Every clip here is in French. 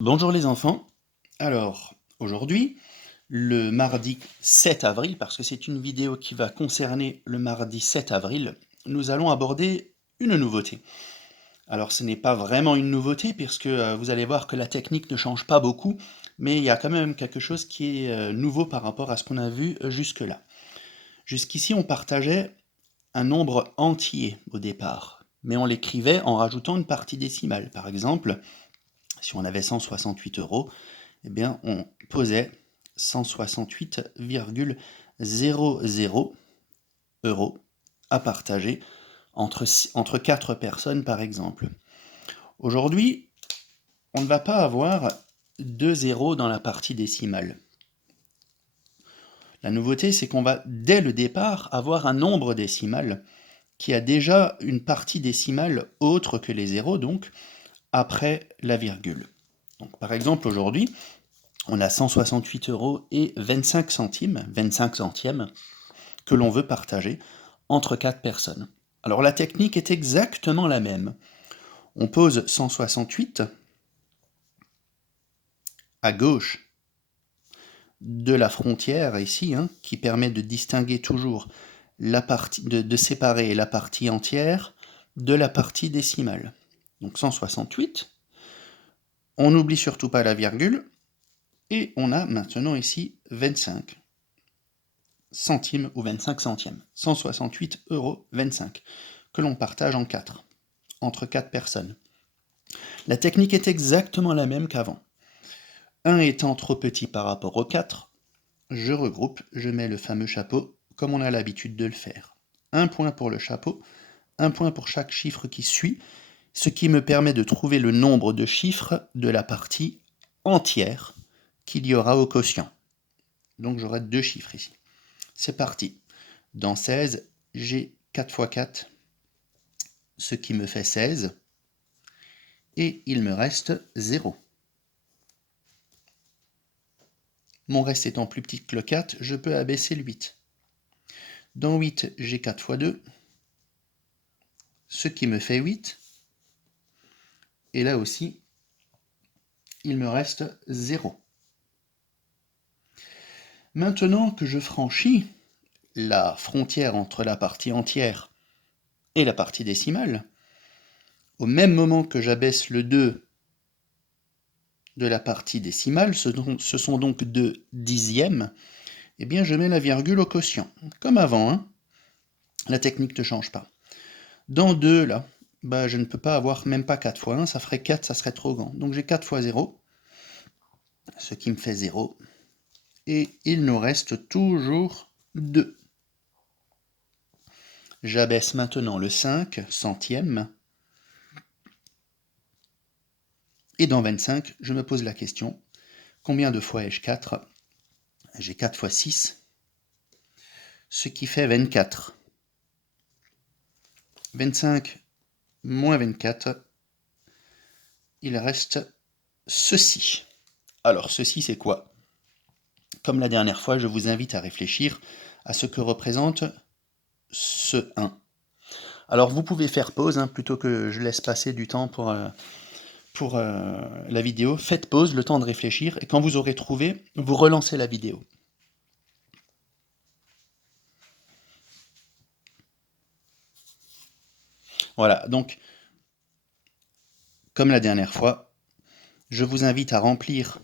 Bonjour les enfants. Alors, aujourd'hui, le mardi 7 avril, parce que c'est une vidéo qui va concerner le mardi 7 avril, nous allons aborder une nouveauté. Alors, ce n'est pas vraiment une nouveauté, puisque vous allez voir que la technique ne change pas beaucoup, mais il y a quand même quelque chose qui est nouveau par rapport à ce qu'on a vu jusque-là. Jusqu'ici, on partageait un nombre entier au départ, mais on l'écrivait en rajoutant une partie décimale. Par exemple, si on avait 168 euros, eh bien, on posait 168,00 euros à partager entre 4 personnes, par exemple. Aujourd'hui, on ne va pas avoir 2 zéros dans la partie décimale. La nouveauté, c'est qu'on va, dès le départ, avoir un nombre décimal qui a déjà une partie décimale autre que les zéros, donc, après la virgule. Donc, par exemple, aujourd'hui, on a 168 euros et 25 centimes, 25 centièmes, que l'on veut partager entre 4 personnes. Alors la technique est exactement la même. On pose 168 à gauche de la frontière ici, qui permet de distinguer toujours la partie, de séparer la partie entière de la partie décimale. Donc 168, on n'oublie surtout pas la virgule, et on a maintenant ici 25 centimes ou 25 centièmes, 168,25 euros, que l'on partage en 4, entre 4 personnes. La technique est exactement la même qu'avant. 1 étant trop petit par rapport au 4, je regroupe, je mets le fameux chapeau, comme on a l'habitude de le faire. Un point pour le chapeau, un point pour chaque chiffre qui suit, ce qui me permet de trouver le nombre de chiffres de la partie entière qu'il y aura au quotient. Donc j'aurai 2 chiffres ici. C'est parti. Dans 16, j'ai 4 fois 4, ce qui me fait 16, et il me reste 0. Mon reste étant plus petit que le 4, je peux abaisser le 8. Dans 8, j'ai 4 fois 2, ce qui me fait 8. Et là aussi, il me reste 0. Maintenant que je franchis la frontière entre la partie entière et la partie décimale, au même moment que j'abaisse le 2 de la partie décimale, ce sont donc 2 dixièmes, eh bien je mets la virgule au quotient. Comme avant, la technique ne change pas. Dans 2, là, je ne peux pas avoir même pas 4 fois 1, ça ferait 4, ça serait trop grand. Donc j'ai 4 fois 0, ce qui me fait 0. Et il nous reste toujours 2. J'abaisse maintenant le 5 centième. Et dans 25, je me pose la question, combien de fois ai-je 4 ? J'ai 4 fois 6, ce qui fait 24. 25 moins 24, il reste ceci. Alors, ceci, c'est quoi ? Comme la dernière fois, je vous invite à réfléchir à ce que représente ce 1. Alors, vous pouvez faire pause, plutôt que je laisse passer du temps pour la vidéo. Faites pause, le temps de réfléchir, et quand vous aurez trouvé, vous relancez la vidéo. Voilà, donc, comme la dernière fois, je vous invite à remplir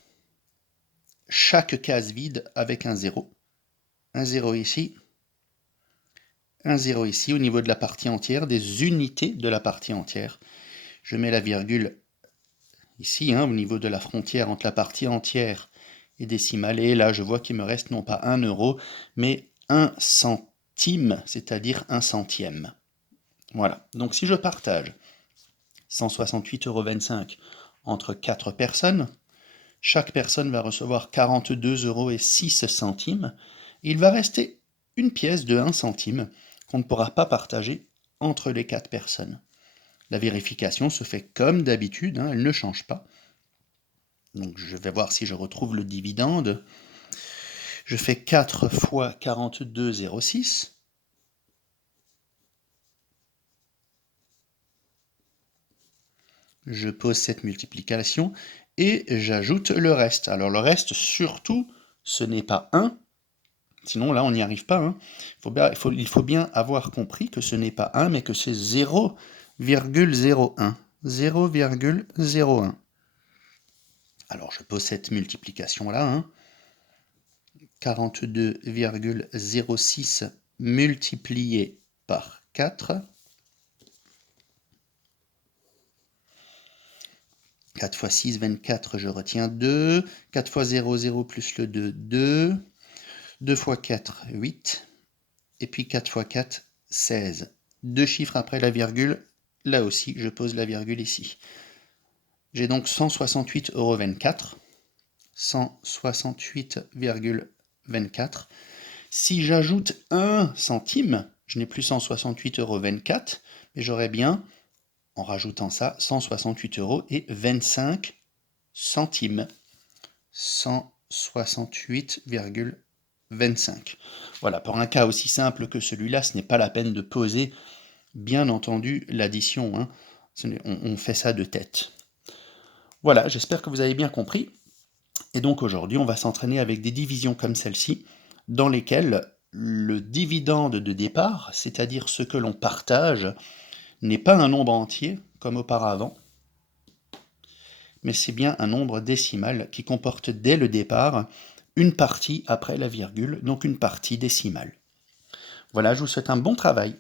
chaque case vide avec un 0. Un 0 ici, un 0 ici, au niveau de la partie entière, des unités de la partie entière. Je mets la virgule ici, au niveau de la frontière entre la partie entière et décimale, et là je vois qu'il me reste non pas 1 euro, mais 1 centime, c'est-à-dire 1 centième. Voilà, donc si je partage 168,25 € entre 4 personnes, chaque personne va recevoir 42,06 €. Il va rester une pièce de 1 centime qu'on ne pourra pas partager entre les 4 personnes. La vérification se fait comme d'habitude, elle ne change pas. Donc je vais voir si je retrouve le dividende. Je fais 4 fois 42,06. Je pose cette multiplication et j'ajoute le reste. Alors le reste, surtout, ce n'est pas 1, sinon là on n'y arrive pas. Hein. Il faut bien avoir compris que ce n'est pas 1, mais que c'est 0,01. 0,01. Alors je pose cette multiplication-là. Hein. 42,06 multiplié par 4. 4 fois 6, 24, je retiens 2. 4 fois 0, 0 plus le 2, 2. 2 fois 4, 8. Et puis 4 fois 4, 16. Deux chiffres après la virgule. Là aussi, je pose la virgule ici. J'ai donc 168,24 €. 168,24. Si j'ajoute 1 centime, je n'ai plus 168,24 €, mais j'aurai bien, en rajoutant ça, 168,25 €. 168,25. Voilà, pour un cas aussi simple que celui-là, ce n'est pas la peine de poser, bien entendu, l'addition. Hein. On fait ça de tête. Voilà, j'espère que vous avez bien compris. Et donc aujourd'hui, on va s'entraîner avec des divisions comme celle-ci, dans lesquelles le dividende de départ, c'est-à-dire ce que l'on partage, n'est pas un nombre entier, comme auparavant, mais c'est bien un nombre décimal qui comporte dès le départ une partie après la virgule, donc une partie décimale. Voilà, je vous souhaite un bon travail.